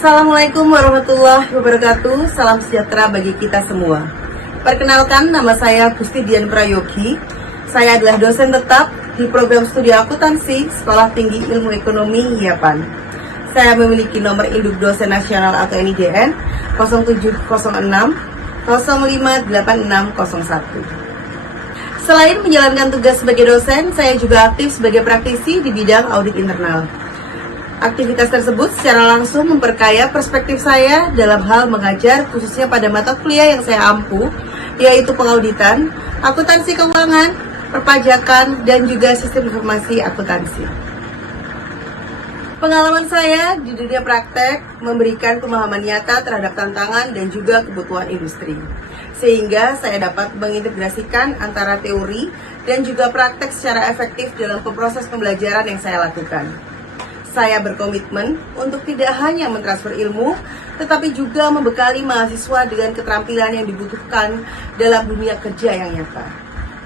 Assalamualaikum warahmatullahi wabarakatuh. Salam sejahtera bagi kita semua. Perkenalkan, nama saya Gusti Dian Prayogi. Saya adalah dosen tetap di program studi akuntansi Sekolah Tinggi Ilmu Ekonomi YAPAN. Saya memiliki nomor induk dosen nasional atau NIDN 0706 058601. Selain menjalankan tugas sebagai dosen, saya juga aktif sebagai praktisi di bidang audit internal. Aktivitas tersebut secara langsung memperkaya perspektif saya dalam hal mengajar, khususnya pada mata kuliah yang saya ampu, yaitu pengauditan, akuntansi keuangan, perpajakan, dan juga sistem informasi akuntansi. Pengalaman saya di dunia praktek memberikan pemahaman nyata terhadap tantangan dan juga kebutuhan industri, sehingga saya dapat mengintegrasikan antara teori dan juga praktek secara efektif dalam proses pembelajaran yang saya lakukan. Saya berkomitmen untuk tidak hanya mentransfer ilmu, tetapi juga membekali mahasiswa dengan keterampilan yang dibutuhkan dalam dunia kerja yang nyata,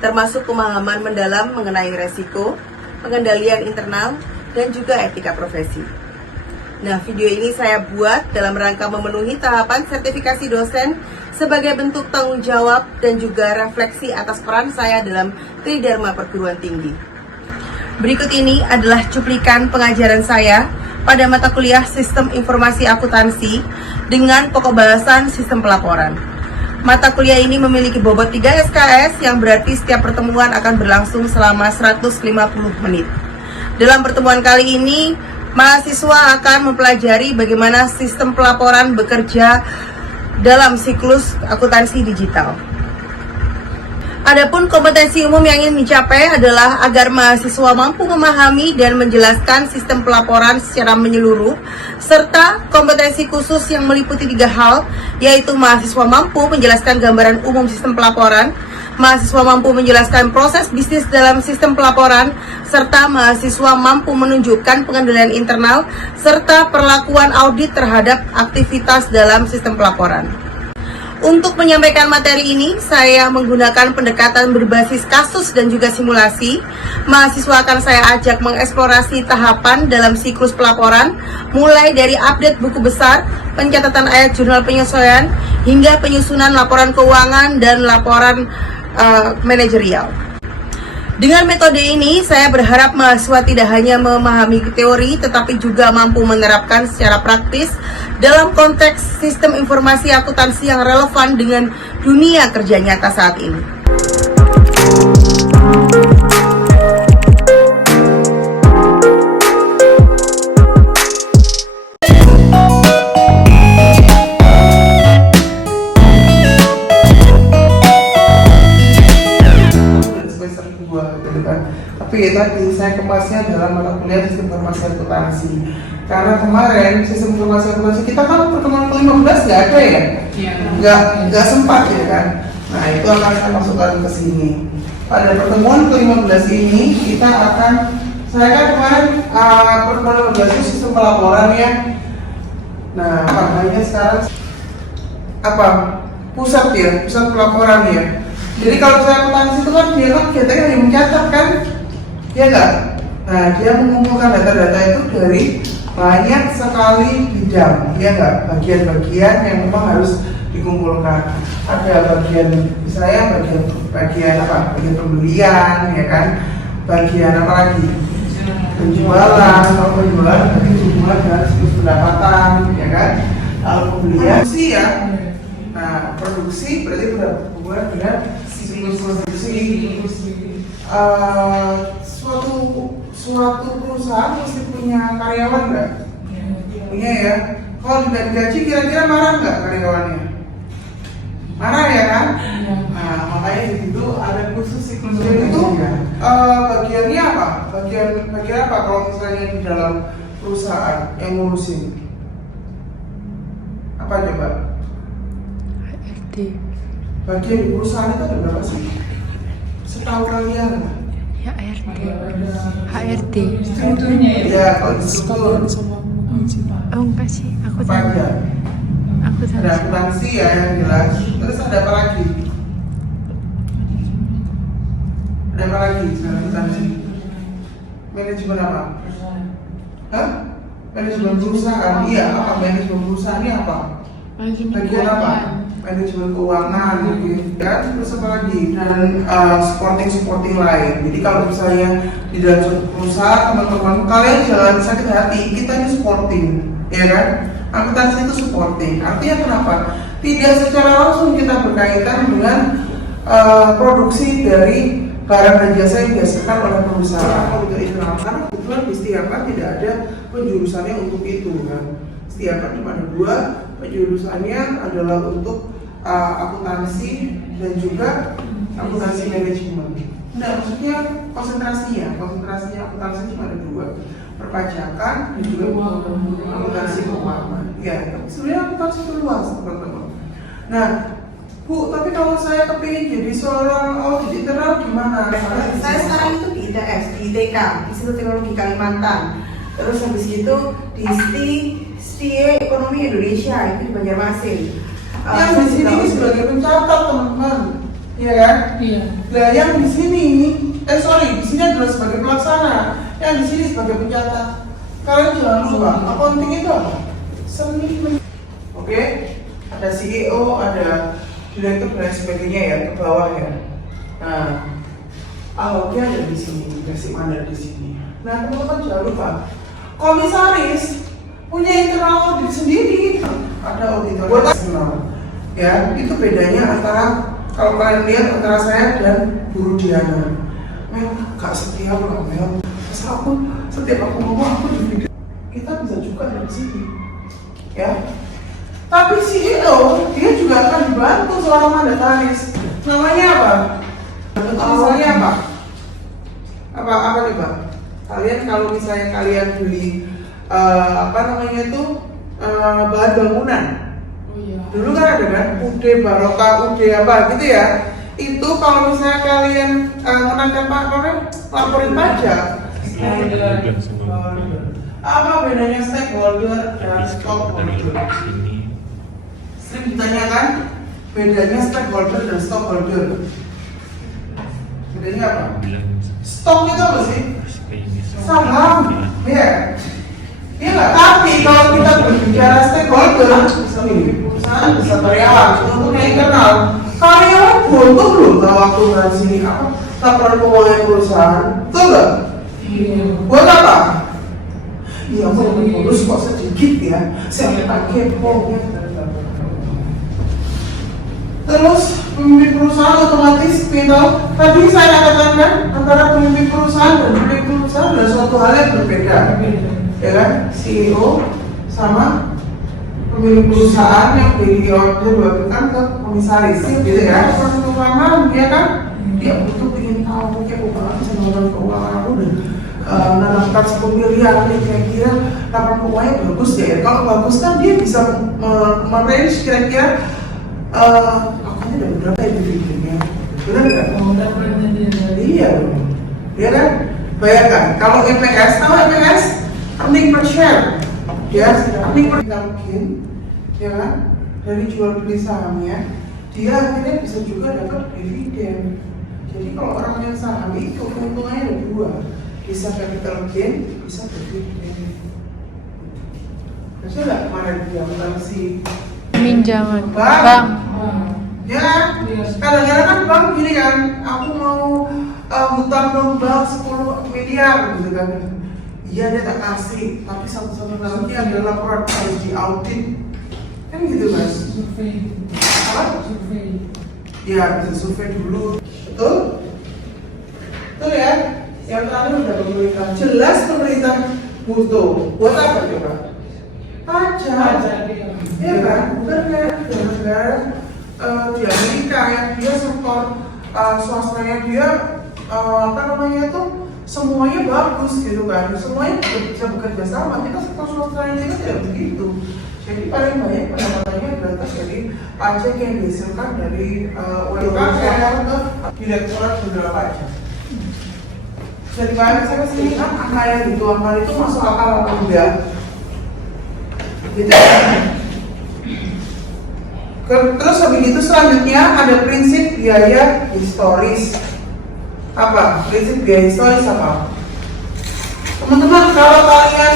termasuk pemahaman mendalam mengenai resiko, pengendalian internal, dan juga etika profesi. Nah, video ini saya buat dalam rangka memenuhi tahapan sertifikasi dosen sebagai bentuk tanggung jawab dan juga refleksi atas peran saya dalam Tridharma Perguruan Tinggi. Berikut ini adalah cuplikan pengajaran saya pada mata kuliah Sistem Informasi Akuntansi dengan pokok bahasan Sistem Pelaporan. Mata kuliah ini memiliki bobot 3 SKS yang berarti setiap pertemuan akan berlangsung selama 150 menit. Dalam pertemuan kali ini, mahasiswa akan mempelajari bagaimana sistem pelaporan bekerja dalam siklus akuntansi digital. Adapun kompetensi umum yang ingin dicapai adalah agar mahasiswa mampu memahami dan menjelaskan sistem pelaporan secara menyeluruh, serta kompetensi khusus yang meliputi 3 hal, yaitu mahasiswa mampu menjelaskan gambaran umum sistem pelaporan, mahasiswa mampu menjelaskan proses bisnis dalam sistem pelaporan, serta mahasiswa mampu menunjukkan pengendalian internal, serta perlakuan audit terhadap aktivitas dalam sistem pelaporan. Untuk menyampaikan materi ini, saya menggunakan pendekatan berbasis kasus dan juga simulasi. Mahasiswa akan saya ajak mengeksplorasi tahapan dalam siklus pelaporan, mulai dari update buku besar, pencatatan ayat jurnal penyesuaian, hingga penyusunan laporan keuangan dan laporan manajerial. Dengan metode ini, saya berharap mahasiswa tidak hanya memahami teori, tetapi juga mampu menerapkan secara praktis dalam konteks sistem informasi akuntansi yang relevan dengan dunia kerja nyata saat ini. Tapi tadi saya kepasnya dalam mata kuliah sistem informasi akuntansi. Karena kemarin sistem informasi akuntansi kita kan pertemuan ke-15 nggak ada ya, nggak sempat ya kan. Nah itu akan saya masukkan ke sini. Pada pertemuan ke-15 ini kita akan, saya kan kemarin pertemuan ke-15 itu sistem pelaporan ya. Nah makanya sekarang apa pusat pelaporan ya. Jadi kalau saya akuntansi itu kan dia kan kegiatannya hanya mencatat kan. Ya enggak? Nah, dia mengumpulkan data-data itu dari banyak sekali bidang, ya enggak? Bagian-bagian yang memang harus dikumpulkan. Ada bagian, misalnya bagian apa? Bagian pembelian, ya kan? Bagian apa lagi? Penjualan, kalau penjualan berarti hubungan dengan siklus pendapatan, ya kan? Kalau pembelian sih ya. Nah, produksi berarti berhubungan dengan siklus produksi. Suatu perusahaan mesti punya karyawan nggak? Punya ya. Kalau tidak digaji kira-kira marah nggak karyawannya? Marah ya kan? Nah makanya di situ ada khusus siklus itu. Bagiannya apa? Bagian apa kalau misalnya di dalam perusahaan yang ngurusin? Apa coba? HRD. Bagian di perusahaan itu ada berapa sih? Setahu kalian? Ya HRD. Strukturnya ya? Ya, kalau di struktur. Oh enggak sih, aku tahu. Ada akuntansi ya yang jelas. Terus ada apa lagi? Ada apa lagi selain akuntansi? Manajemen apa? Hah? Manajemen perusahaan, iya apa? Manajemen perusahaan ini apa? Bagian apa? Manajemen keuangan gitu kan, terus apa lagi? Dan supporting lain. Jadi kalau misalnya di dalam suatu perusahaan, teman-teman kalian jangan sakit hati, kita ini supporting, ya kan? Akuntansi itu supporting. Artinya kenapa? Tidak secara langsung kita berkaitan dengan produksi dari barang dan jasa yang dihasilkan oleh perusahaan untuk internal. Karena kebetulan di Setiapan tidak ada penjurusannya untuk itu kan. Setiapan cuma ada 2 penjurusannya adalah untuk akuntansi dan juga akuntansi manajemen. Nah, maksudnya konsentrasinya akuntansi cuma ada 2, perpajakan dan juga akuntansi keuangan. Ya, tapi sebenarnya akuntansi itu luas teman-teman. Nah, Bu, tapi kalau saya kepingin jadi seorang audit internal gimana? Saya sekarang itu di ITS, di ITK, Institut Teknologi Kalimantan. Terus habis itu di STIE Ekonomi Indonesia, itu di Banjarmasin. Yang di sini ini sebagai pencatat teman-teman, iya kan? Iya. Nah, yang di sini, di sini adalah sebagai pelaksana, yang di sini sebagai pencatat. Kalian jangan lupa, accounting itu apa? Seni. Oke, ada CEO, ada direktur dan sebagainya ya, ke bawah ya. Nah, ahoknya ada di sini, basic mana di sini. Nah, teman-teman jangan lupa, komisaris punya internal audit sendiri, ada auditor eksternal. Ya, itu bedanya antara, kalau kalian lihat antara saya dan Guru Diana. Mel, gak setiap lah Mel. Masa aku setiap aku ngomong aku di video. Kita bisa juga dari sini, ya. Tapi CEO dia juga akan dibantu seorang mandataris. Namanya apa? Tulisannya apa? Apa nih Pak? Kalian kalau misalnya kalian beli bahan bangunan. Dulu kan ada kan, UD Barokah, UD apa gitu ya. Itu kalau misalnya kalian menangkap laporin pajak. Apa bedanya stakeholder dan stockholder? Sering ditanyakan bedanya stakeholder dan stockholder. Bedanya apa? Stok itu apa sih? Saham, ya. Iya nggak? Tapi kalau kita berbicara stakeholder, bisa milik perusahaan, bisa karyawan, untuk internal. Karyawan butuh loh tahu waktu dari sini apa laporan keuangan perusahaan, betul nggak? Buat apa? Iya, mau bonus kok sedikit ya. Saya pakai kepo. Terus pemimpin perusahaan otomatis kita tadi saya katakan antara pemimpin perusahaan dan pemilik perusahaan adalah suatu hal yang berbeda, ya kan? CEO sama pemilik perusahaan yang diwakilkan ke komisaris, gitu ya? Seperti keuangan, dia kan dia butuh ingin tahu kayak keuangan sama keuangan aku dan menanamkan 10 miliar nih kira-kira laporan keuangannya bagus ya. Kalau bagus kan dia bisa merange kira-kira akunnya udah berapa ya dividennya? Benar nggak? Iya, ya kan? Bayangkan kalau EPS, tahu EPS? Earning per share, ya, earning per mungkin, ya kan? Dari jual beli sahamnya, dia akhirnya bisa juga dapat dividen. Jadi kalau orang yang saham itu keuntungannya ada 2, bisa capital gain, bisa dividen. Bisa nggak kemarin dia akuntansi? Pinjaman Bang. Ya, kadang-kadang kan bank gini kan, aku mau hutang dong bang 10 miliar gitu kan. Iya dia tak kasih, tapi satu-satu nanti ada laporan harus diaudit. Kan gitu mas. Survei. Apa? Survei. Ya, bisa survei dulu. Betul? Betul ya? Yang terakhir udah pemerintah. Jelas pemerintah butuh. Buat apa coba? Pajak. Iya kan? Bukan kayak negara di Amerika yang dia sektor swastanya dia semuanya bagus gitu kan, semuanya bisa bekerja sama. Kita sektor swastanya kita tidak begitu. Jadi paling banyak pendapatannya berasal dari pajak yang dihasilkan dari UMKM ke Direktorat Jenderal Pajak. Jadi banyak saya sini kan angka yang dituangkan itu masuk akal atau enggak? Gitu. Terus habis itu selanjutnya ada prinsip biaya historis. Apa? Prinsip biaya historis apa? Teman-teman, kalau kalian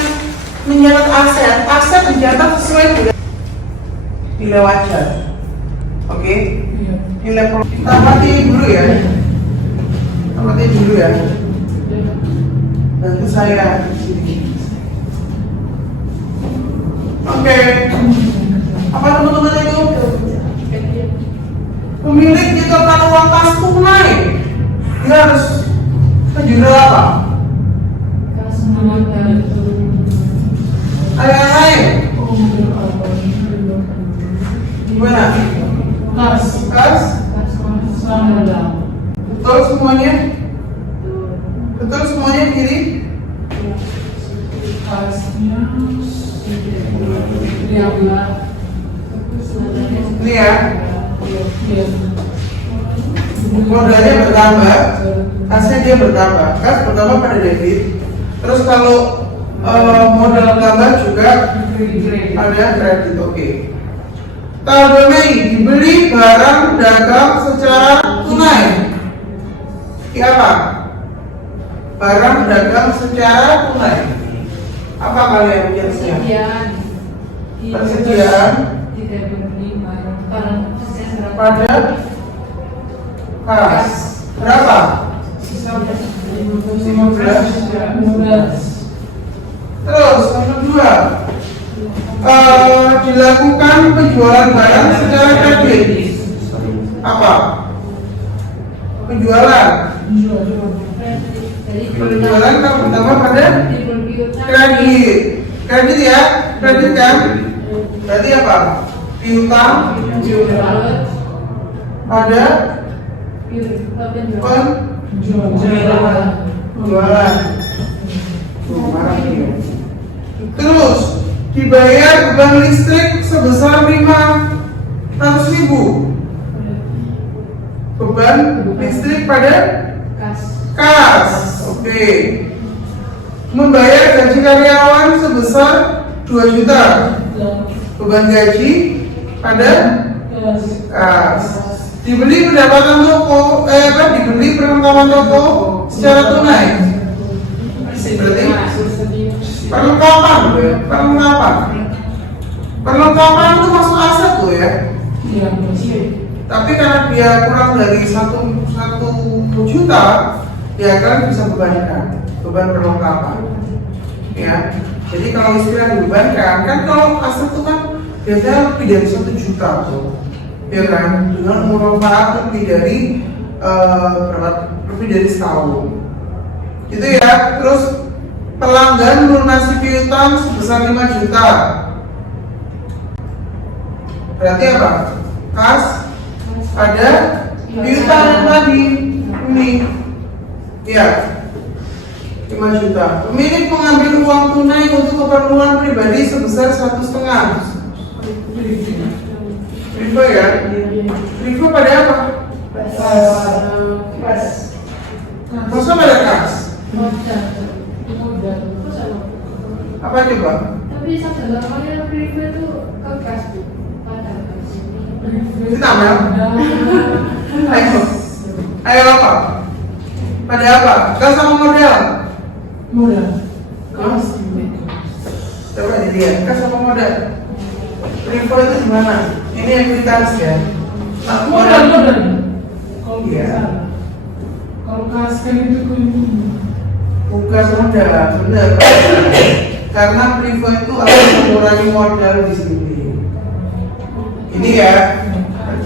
mencatat aset mencatat sesuai dengan nilai wajar. Oke? Nilai kita amati dulu ya. Amati dulu ya. Bantu saya di sini. Oke. Apa teman-teman itu? Pemilik nyetorkan uang kas tunai, dia harus menjual apa? Ada yang lain? Gimana? Kas? Betul semuanya? Betul semuanya kiri? Ini ya. Modalnya bertambah, kasnya dia bertambah, kas bertambah pada debit. Terus kalau modal tambah juga ada kredit. Oke. Tanggal Mei dibeli barang dagang secara tunai. Apa? Barang dagang secara tunai. Apa kalian jelasnya? Persediaan pada kas berapa? 15. Terus yang kedua, dilakukan penjualan barang secara kredit. Apa? Penjualan kalau pertama pada kredit. Kredit ya, kredit kan? Berarti apa? Piutang pada penjualan. Terus dibayar beban listrik sebesar 500.000. Beban listrik pada kas. Oke. Membayar gaji karyawan sebesar 2 juta. Beban gaji pada kas. Dibeli pendapatan toko, dibeli perlengkapan toko secara tunai. Berarti perlengkapan itu masuk aset tuh ya. Tapi karena dia kurang dari 1 juta, dia akan bisa bebankan beban perlengkapan. Ya, jadi kalau istilah dibebankan, kan kalau aset itu kan biasanya lebih dari 1 juta tuh, ya kan, dengan umur manfaat lebih dari lebih dari setahun. Itu ya. Terus pelanggan melunasi piutang sebesar 5 juta. Berarti apa? Kas pada piutang yang tadi ini. Ya, 5 juta. Pemilik mengambil uang tunai untuk keperluan pribadi sebesar 1,5. Rivo ya? Rivo pada apa? Masa pada kas? Apa coba? Tapi sebenarnya preview itu ke kas pada kas. Itu namanya? Ayo apa? Pada apa? Kas sama modal? Kas? Coba dilihat, kas sama modal. Rivo itu gimana? Ini ekuitas ya? Modal. Iya. Kalau kas kan itu Bukan modal, benar. Karena Privo itu akan mengurangi modal di sini. Ini ya,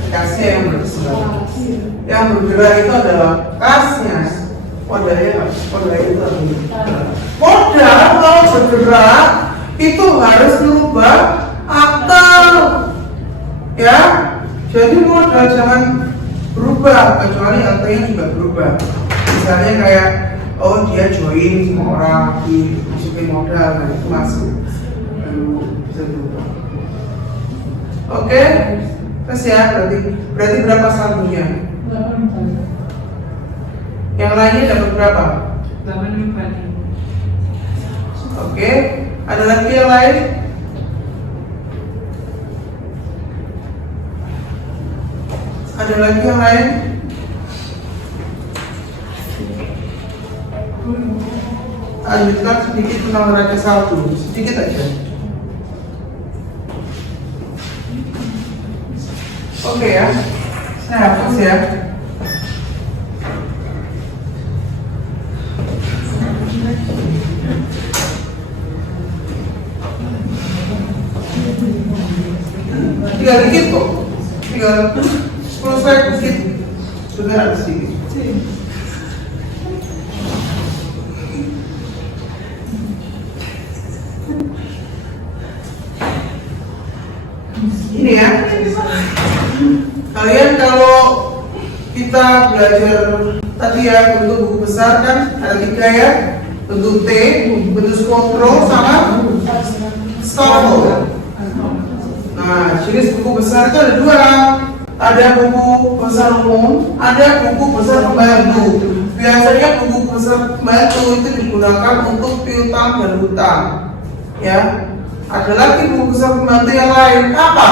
kasnya yang bergerak. Yang bergerak itu adalah kasnya. Modalnya itu modal kalau bergerak itu harus merubah akta, ya. Jadi modal jangan berubah kecuali aktanya juga berubah. Misalnya kayak dia join sama orang dimasukin modal, nah itu masuk, lalu bisa berubah. Oke, tes ya. Berarti berapa saldonya? 8. Yang lainnya dapat berapa? 8. Oke, ada lagi yang lain? Ada lagi yang lain? lanjutkan sedikit tentang neraca saldo, sedikit aja. Oke ya, saya hapus ya. Tinggal dikit kok, tinggal 10 slide dikit, sudah ada sedikit. Ini ya, kalian kalau kita belajar tadi ya bentuk buku besar kan ada 3 ya, bentuk T, bentuk skotro sama storo. Nah, jenis buku besar itu ada 2, ada buku besar umum, ada buku besar pembantu. Biasanya buku besar pembantu itu digunakan untuk piutang dan hutang, ya. Ada lagi buku besar pembantu yang lain, apa?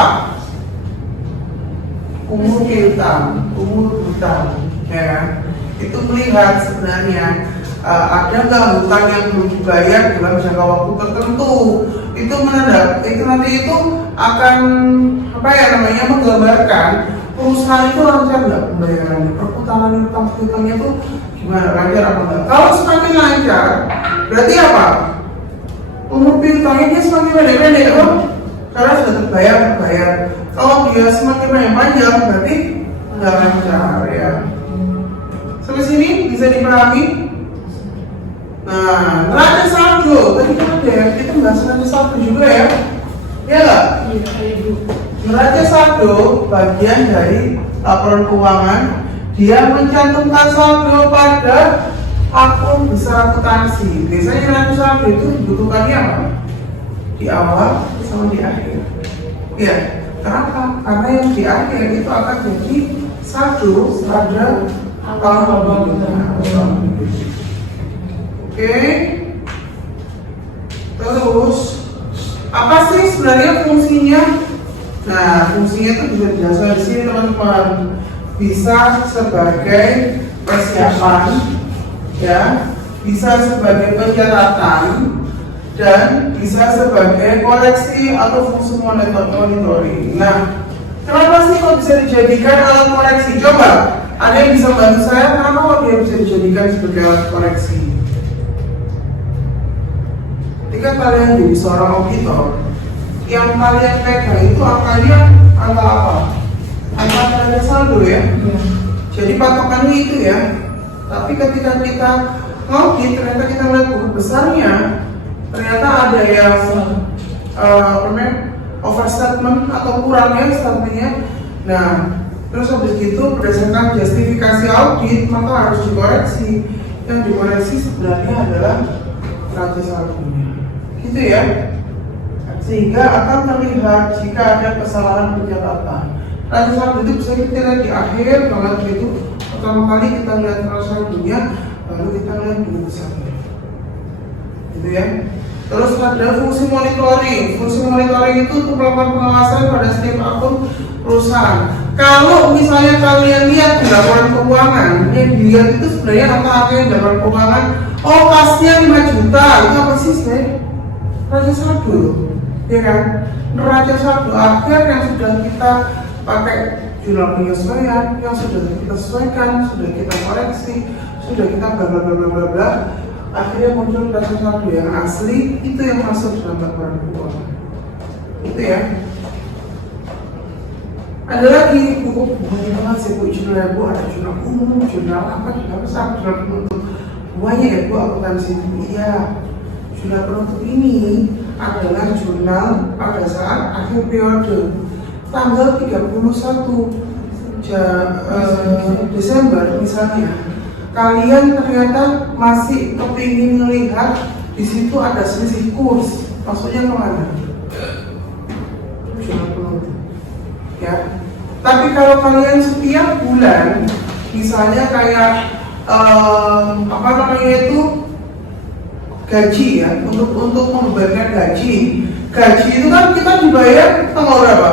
Umur piutang, umur hutang, ya. Itu melihat sebenarnya ada nggak hutang yang belum dibayar dalam jangka waktu tertentu. Itu nanti itu akan apa ya namanya menggambarkan perusahaan itu lancar nggak pembayarannya, perputaran hutang piutangnya itu gimana, lancar apa enggak. Kalau semakin lancar, berarti apa? Umur piutangnya dia semakin pendek-pendek loh, karena sudah terbayar. Kalau dia semakin panjang, berarti nggak lancar ya. Sampai sini bisa dipahami? Nah, neraca saldo tadi kan ada ya, kita bahas neraca saldo juga ya, ya nggak? Neraca saldo bagian dari laporan keuangan, dia mencantumkan saldo pada akun besar akuntansi. Biasanya neraca saldo itu dibutuhkannya apa? Di awal sama di akhir. Ya, kenapa? Karena yang di akhir itu akan jadi saldo pada tahun. Oke. Terus apa sih sebenarnya fungsinya? Nah, fungsinya itu bisa dijelaskan di sini teman-teman. Bisa sebagai persiapan, ya, bisa sebagai pencatatan, dan bisa sebagai koreksi atau fungsi monitoring. Nah, kenapa sih kok bisa dijadikan alat koreksi? Coba, ada yang bisa bantu saya? Kenapa kok dia bisa dijadikan sebagai alat koreksi? Ketika kalian jadi seorang auditor, yang kalian pegang itu angkanya angka apa? Angka neraca saldo ya. Jadi patokannya itu ya. Tapi ketika kita audit, ternyata kita lihat buku besarnya, ternyata ada yang overstatement atau kurangnya statementnya. Nah, terus habis itu berdasarkan justifikasi audit maka harus dikoreksi. Yang dikoreksi sebenarnya adalah neraca saldonya. Gitu ya, sehingga akan terlihat jika ada kesalahan pencatatan. Neraca saldo itu bisa kita lihat di akhir banget gitu. Pertama kali kita lihat neraca saldonya, lalu kita lihat buku besarnya, gitu ya. Terus ada fungsi monitoring. Fungsi monitoring itu untuk melakukan pengawasan pada setiap akun perusahaan. Kalau misalnya kalian lihat di laporan keuangan, yang dilihat itu sebenarnya angka-angka yang laporan keuangan. Oh, kasnya 5 juta, itu apa sih sebenarnya? Neraca saldo, ya kan? Neraca saldo akhir yang sudah kita pakai jurnal penyesuaian, yang sudah kita sesuaikan, sudah kita koreksi, sudah kita bla bla bla bla bla. Akhirnya muncul neraca saldo yang asli, itu yang masuk dalam laporan keuangan. Itu ya. Ada lagi buku banyak sih bu, jurnal bu, ada jurnal umum, jurnal apa, jurnal besar, jurnal penuntut. Banyak ya bu akuntansi. Iya. Jurnal penuntut ini adalah jurnal pada saat akhir periode tanggal 31 Desember misalnya. Kalian ternyata masih kepingin melihat di situ ada selisih kurs, maksudnya kemana? Jurnal penuntut, ya. Tapi kalau kalian setiap bulan, misalnya kayak apa namanya itu gaji ya, untuk membayarkan gaji itu kan kita dibayar tanggal berapa?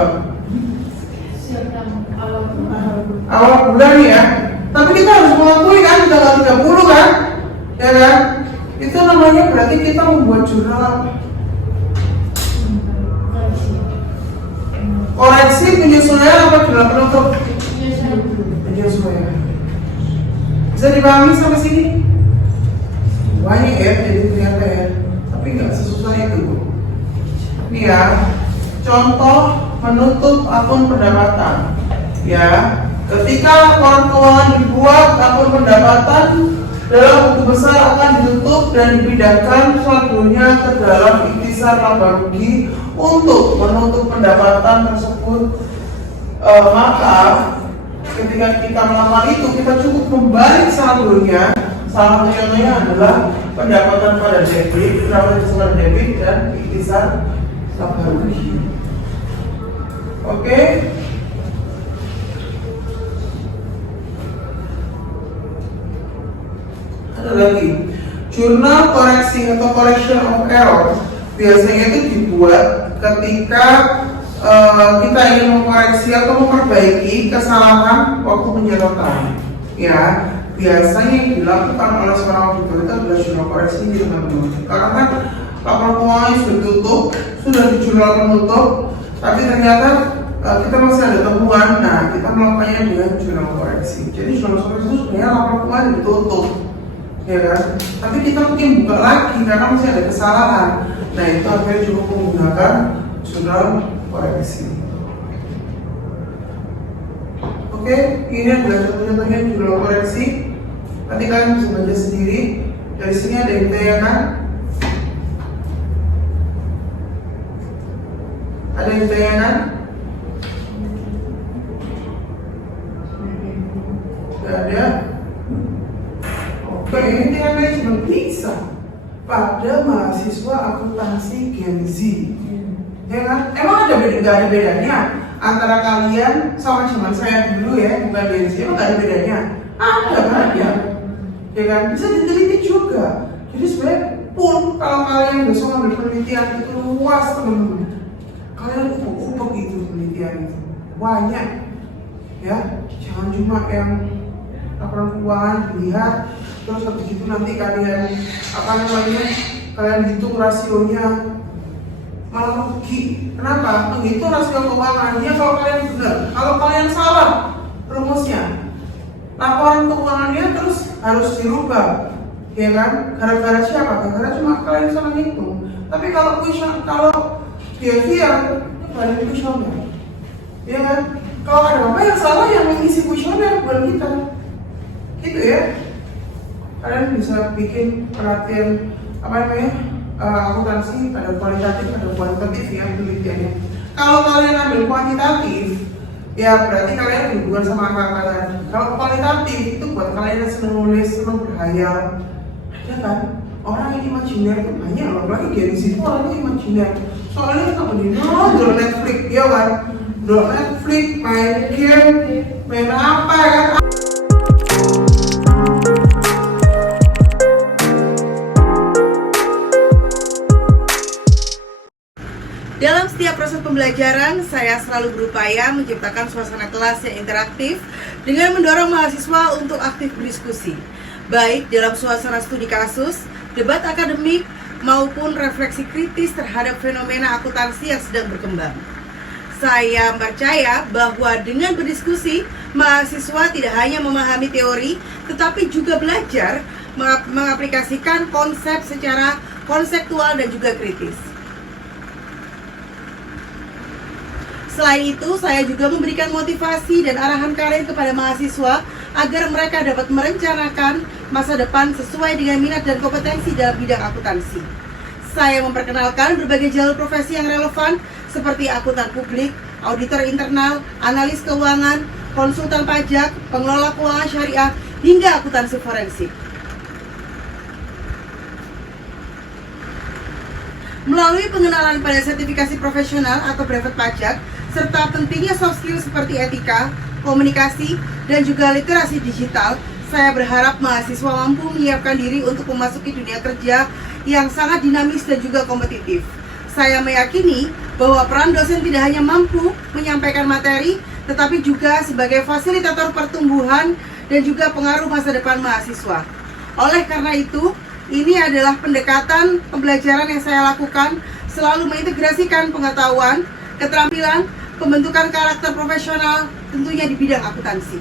Awal bulan ya. Tapi kita harus mengakui kan tanggal 30 kan, ya kan? Itu namanya berarti kita membuat jurnal koreksi penyesuaian apa jurnal penutup? Penyesuaian. Bisa dipahami sampai sini? Banyak ya, jadi ternyata ya. Tapi nggak sesusah itu. Ini ya, contoh menutup akun pendapatan. Ya, ketika laporan keuangan dibuat, akun pendapatan dalam buku besar akan ditutup dan dipindahkan saldonya ke dalam ikhtisar laba rugi untuk menutup pendapatan tersebut. Maka ketika kita melakukan itu, kita cukup membalik saldonya. Salah satu contohnya adalah pendapatan pada debit, pendapatan pada debit dan ikhtisar laba rugi. Oke. Ada lagi, jurnal koreksi atau correction of error biasanya itu dibuat ketika kita ingin mengkoreksi atau memperbaiki kesalahan waktu penyetotan. Ya, biasanya yang dilakukan oleh seorang auditor itu adalah jurnal koreksi ini, teman-teman. Karena laporan keuangan sudah tutup, sudah di jurnal penutup, tapi ternyata kita masih ada temuan. Nah, kita melakukannya dengan jurnal koreksi. Jadi jurnal koreksi itu sebenarnya laporan keuangan ditutup, ya kan? Tapi kita mungkin buka lagi karena masih ada kesalahan. Nah, itu akhirnya cukup menggunakan jurnal koreksi. Oke, ini adalah contoh-contohnya jurnal koreksi. Nanti kalian bisa baca sendiri. Dari sini ada yang tayangan. Ada yang tayangan? Tidak ada. Oke, ini tayangannya cuma bisa pada mahasiswa akuntansi Gen Z. Ya kan? Emang nggak ada bedanya antara kalian sama zaman saya dulu ya, bukan Gen Z, emang nggak ada bedanya? Ada banyak, ya kan? Bisa diteliti juga. Jadi sebenarnya pun kalau kalian besok ngambil penelitian itu luas, teman-teman, kalian ubah itu penelitian itu banyak, ya. Jangan cuma yang laporan keuangan dilihat, terus habis itu nanti kalian kalian hitung rasionya malah rugi. Kenapa? Menghitung rasio keuangannya kalau kalian benar, kalau kalian salah rumusnya, laporan keuangannya terus harus dirubah, ya kan? Gara-gara siapa? Gara-gara cuma kalian salah hitung. Tapi kalau behavior itu balik kuesioner, ya kan? Kalau ada apa yang salah yang mengisi kuesioner bukan kita, gitu ya. Kalian bisa bikin perhatian akuntansi pada kualitatif, pada kuantitatif ya penelitiannya. Kalau kalian ambil kuantitatif, ya berarti kalian berhubungan sama angka tadi. Kalau kualitatif itu buat kalian yang senang nulis, senang berhayal, ada kan? Orang yang imajiner itu banyak loh, apalagi Gen Z itu orangnya imajiner. Soalnya kamu di nonton Netflix, ya kan? Netflix, main game, main apa ya kan? Dalam setiap proses pembelajaran, saya selalu berupaya menciptakan suasana kelas yang interaktif dengan mendorong mahasiswa untuk aktif berdiskusi, baik dalam suasana studi kasus, debat akademik, maupun refleksi kritis terhadap fenomena akuntansi yang sedang berkembang. Saya percaya bahwa dengan berdiskusi, mahasiswa tidak hanya memahami teori, tetapi juga belajar mengaplikasikan konsep secara konseptual dan juga kritis. Selain itu, saya juga memberikan motivasi dan arahan karir kepada mahasiswa agar mereka dapat merencanakan masa depan sesuai dengan minat dan kompetensi dalam bidang akuntansi. Saya memperkenalkan berbagai jalur profesi yang relevan seperti akuntan publik, auditor internal, analis keuangan, konsultan pajak, pengelola keuangan syariah, hingga akuntansi forensik. Melalui pengenalan pada sertifikasi profesional atau brevet pajak, serta pentingnya soft skill seperti etika, komunikasi, dan juga literasi digital, saya berharap mahasiswa mampu menyiapkan diri untuk memasuki dunia kerja yang sangat dinamis dan juga kompetitif. Saya meyakini bahwa peran dosen tidak hanya mampu menyampaikan materi, tetapi juga sebagai fasilitator pertumbuhan dan juga pengaruh masa depan mahasiswa. Oleh karena itu, Ini adalah pendekatan pembelajaran yang saya lakukan, selalu mengintegrasikan pengetahuan, keterampilan, pembentukan karakter profesional, tentunya di bidang akuntansi.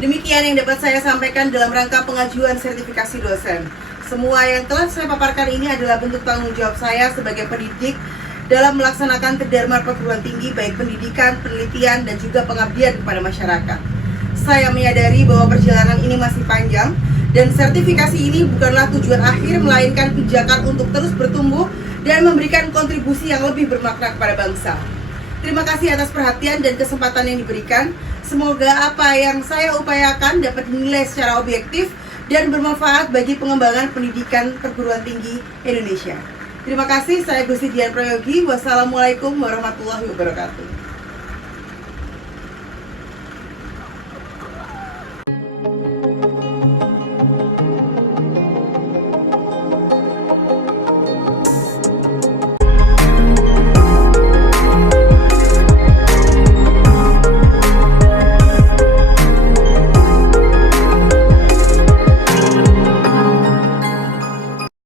Demikian yang dapat saya sampaikan dalam rangka pengajuan sertifikasi dosen. Semua yang telah saya paparkan ini adalah bentuk tanggung jawab saya sebagai pendidik dalam melaksanakan kedharma perguruan tinggi, baik pendidikan, penelitian, dan juga pengabdian kepada masyarakat. Saya menyadari bahwa perjalanan ini masih panjang, dan sertifikasi ini bukanlah tujuan akhir, melainkan pijakan untuk terus bertumbuh dan memberikan kontribusi yang lebih bermakna kepada bangsa. Terima kasih atas perhatian dan kesempatan yang diberikan. Semoga apa yang saya upayakan dapat dinilai secara objektif dan bermanfaat bagi pengembangan pendidikan perguruan tinggi Indonesia. Terima kasih, saya Gusti Dian Prayogi. Wassalamualaikum warahmatullahi wabarakatuh.